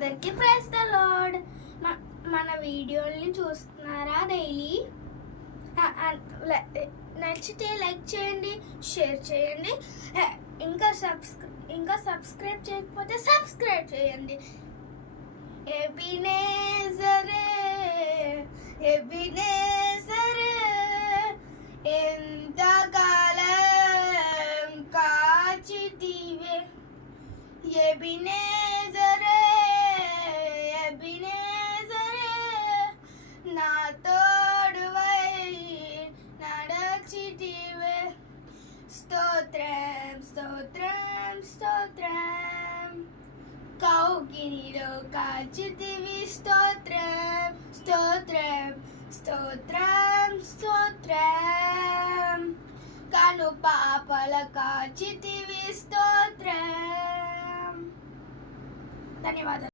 అందరికీ praise the lord. మన వీడియోల్ని చూస్తున్నారా డైలీ? నచ్చితే లైక్ చేయండి, షేర్ చేయండి, ఇంకా సబ్స్క్రైబ్ చేయకపోతే సబ్స్క్రైబ్ చేయండి. ఎబినేజరే ఎబినేజరే ఎంతకాలం కాచితివే, ఎబినేజరే ఎబినేజరే నా తోడువై నడచితివే. స్తోత్రం స్తోత్రం స్తోత్రం, కౌగిలిలో కాచితివి. స్తోత్రం స్తోత్రం స్తోత్రం స్తోత్రం, కను పాపల కాచితివి. స్తోత్రం. ధన్యవాదాలు.